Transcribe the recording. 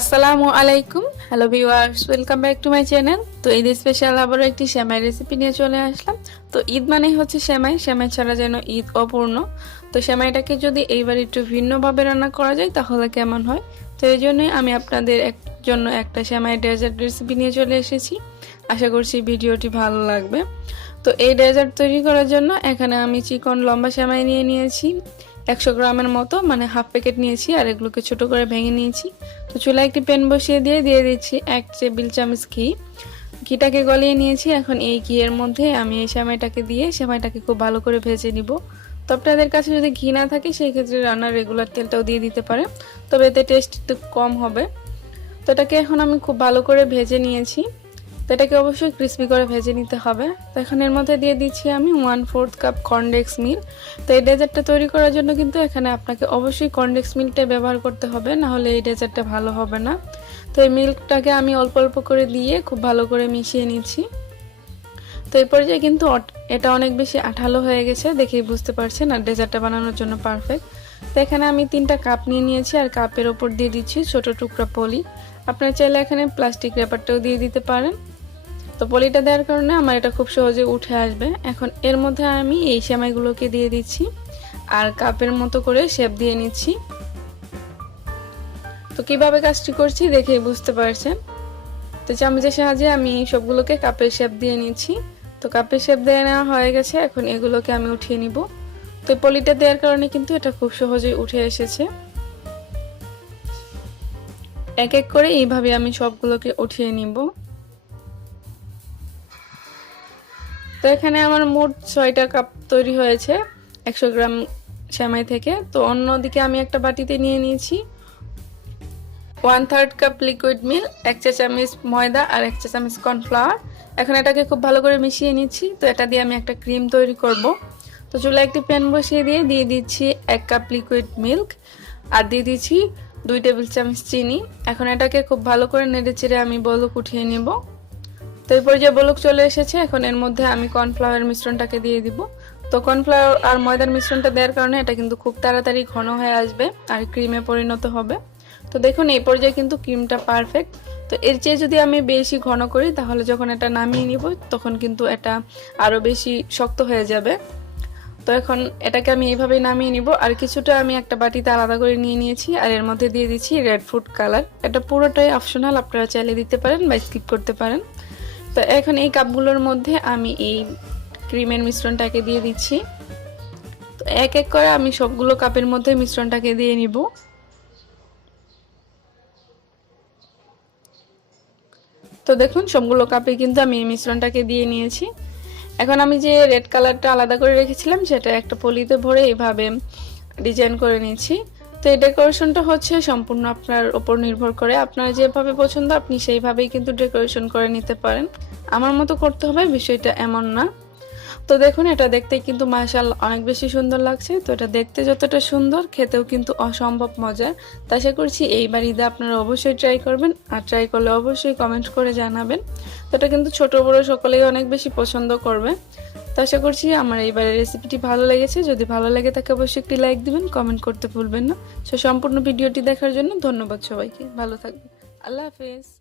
আসসালামু আলাইকুম, hello viewers, welcome back to my channel. তো ঈদ স্পেশাল আবার একটি সেমাই রেসিপি নিয়ে চলে আসলাম। তো ঈদ মানে হচ্ছে সেমাই, সেমাই ছাড়া যেন ঈদ অপূর্ণ। তো সেমাইটাকে যদি এইবার একটু ভিন্নভাবে রান্না করা যায় তাহলে কেমন হয়। তো এই জন্যই আমি আপনাদের জন্য একটা সেমাই ডেজার্ট রেসিপি নিয়ে চলে এসেছি। আশা করছি ভিডিওটি ভালো লাগবে। তো এই ডেজার্ট তৈরি করার জন্য এখানে আমি চিকন লম্বা সেমাই নিয়ে নিয়েছি 100 গ্রামের মতো, মানে হাফ প্যাকেট নিয়েছি, আর এগুলোকে ছোট করে ভেঙে নিয়েছি। তো চুলায় একটি প্যান বসিয়ে দিয়ে দিচ্ছি 1 টেবিল চামচ ঘি। ঘিটাকে গলিয়ে নিয়েছি। এখন এই ঘিয়ের মধ্যে আমি এই সেমাইটাকে দিয়ে সেমাইটাকে খুব ভালো করে ভেজে নিব। তো আপনাদের কাছে যদি ঘি না থাকে সেই ক্ষেত্রে রান্নার রেগুলার তেলটাও দিয়ে দিতে পারে, তবে এতে টেস্ট একটু কম হবে। তো এটাকে এখন আমি খুব ভালো করে ভেজে নিয়েছি। তো এটাকে অবশ্যই ক্রিস্পি করে ভেজে নিতে হবে। তো এখন এর মধ্যে দিয়ে দিচ্ছি আমি 1/4 কাপ কর্নডেক্স মিল্ক। তো এই ডেজার্টটা তৈরি করার জন্য কিন্তু এখানে আপনাকে অবশ্যই কর্নডেক্স মিল্কটা ব্যবহার করতে হবে, না হলে এই ডেজার্টটা ভালো হবে না। তো এই মিল্কটাকে আমি অল্প অল্প করে দিয়ে খুব ভালো করে মিশিয়ে নিচ্ছি। তো এই পর্যায়ে কিন্তু এটা অনেক বেশি আঠালো হয়ে গেছে, দেখেই বুঝতে পারছেন, আর ডেজার্টটা বানানোর জন্য পারফেক্ট। তো এখানে আমি 3টা কাপ নিয়ে নিয়েছি, আর কাপের ওপর দিয়ে দিচ্ছি ছোট টুকরা পলি। আপনারা চাইলে এখানে প্লাস্টিক র্যাপারটাও দিয়ে দিতে পারেন। তো পলিটা দেওয়ার কারণে আমার এটা খুব সহজে উঠে আসবে। এখন এর মধ্যে আমি এই সেমাইগুলোকে দিয়ে দিচ্ছি আর কাপের মতো করে শেপ দিয়ে নিচ্ছি। তো কিভাবে কাজটি করছি দেখেই বুঝতে পারছেন। তো চামচের সাহায্যে আমি সবগুলোকে কাপের শেপ দিয়ে নিচ্ছি। তো কাপের শেপ দিয়ে নেওয়া হয়ে গেছে, এখন এগুলোকে আমি উঠিয়ে নিব। তো পলিটা দেওয়ার কারণে কিন্তু এটা খুব সহজেই উঠে এসেছে। এক এক করে এইভাবে আমি সবগুলোকে উঠিয়ে নিব। তো এখানে আমার মোট 6টা কাপ তৈরি হয়েছে 100 গ্রাম সেমাই থেকে। তো অন্যদিকে আমি একটা বাটিতে নিয়ে নিয়েছি 1/3 কাপ লিকুইড মিল্ক, 1 চা চামচ ময়দা আর 1 চা চামচ কর্নফ্লাওয়ার। এখন এটাকে খুব ভালো করে মিশিয়ে নিচ্ছি। তো এটা দিয়ে আমি একটা ক্রিম তৈরি করব। তো চুলায় একটি প্যান বসিয়ে দিয়ে দিচ্ছি 1 কাপ লিকুইড মিল্ক আর দিয়ে দিচ্ছি 2 টেবিল চামচ চিনি। এখন এটাকে খুব ভালো করে নেড়েচেড়ে আমি বলক উঠিয়ে নেব। তো এই পর্যায়ে বলক চলে এসেছে। এখন এর মধ্যে আমি কর্নফ্লাওয়ার মিশ্রণটাকে দিয়ে দিব। তো কর্নফ্লাওয়ার আর ময়দার মিশ্রণটা দেওয়ার কারণে এটা কিন্তু খুব তাড়াতাড়ি ঘন হয়ে আসবে আর ক্রিমে পরিণত হবে। তো দেখুন এই পর্যায়ে কিন্তু ক্রিমটা পারফেক্ট। তো এর চেয়ে যদি আমি বেশি ঘন করি তাহলে যখন এটা নামিয়ে নিব তখন কিন্তু এটা আরো বেশি শক্ত হয়ে যাবে। তো এখন এটাকে আমি এইভাবেই নামিয়ে নিব। আর কিছুটা আমি একটা বাটিতে আলাদা করে নিয়ে নিয়েছি, আর এর মধ্যে দিয়ে দিচ্ছি রেড ফুড কালার। এটা পুরোটাই অপশনাল, আপনারা চাইলে দিতে পারেন বা স্কিপ করতে পারেন। তো এখন এই কাপগুলোর মধ্যে আমি এই ক্রিমের মিশ্রণটাকে দিয়ে দিচ্ছি। তো এক এক করে আমি সবগুলো কাপের মধ্যে মিশ্রণটাকে দিয়ে নিব। তো দেখুন সবগুলো কাপে কিন্তু আমি এই মিশ্রণটাকে দিয়ে নিয়েছি। এখন আমি যে রেড কালারটা আলাদা করে রেখেছিলাম সেটা একটা পলিতে ভরে এইভাবে ডিজাইন করে নিয়েছি। তো এই ডেকোরেশনটা হচ্ছে সম্পূর্ণ আপনার উপর নির্ভর করে, আপনার যেভাবে পছন্দ আপনি সেইভাবেই কিন্তু ডেকোরেশন করে নিতে পারেন। আমার মতো করতে হবে বিষয়টা এমন না। তো দেখুন এটা দেখতে কিন্তু মাশাআল্লাহ অনেক বেশি সুন্দর লাগছে। তো এটা দেখতে যতটা সুন্দর খেতেও কিন্তু অসম্ভব মজার। তো আশা করছি এইবার ঈদে আপনারা অবশ্যই ট্রাই করবেন, আর ট্রাই করলে অবশ্যই কমেন্ট করে জানাবেন। তো এটা কিন্তু ছোট বড় সকলেই অনেক বেশি পছন্দ করবে। তো আশা করছি আমার এইবারের রেসিপিটি ভালো লেগেছে। যদি ভালো লাগে তাকে অবশ্যই একটি লাইক দিবেন, কমেন্ট করতে ভুলবেন না। তো সম্পূর্ণ ভিডিওটি দেখার জন্য ধন্যবাদ সবাইকে। ভালো থাকবেন। আল্লাহ হাফেজ।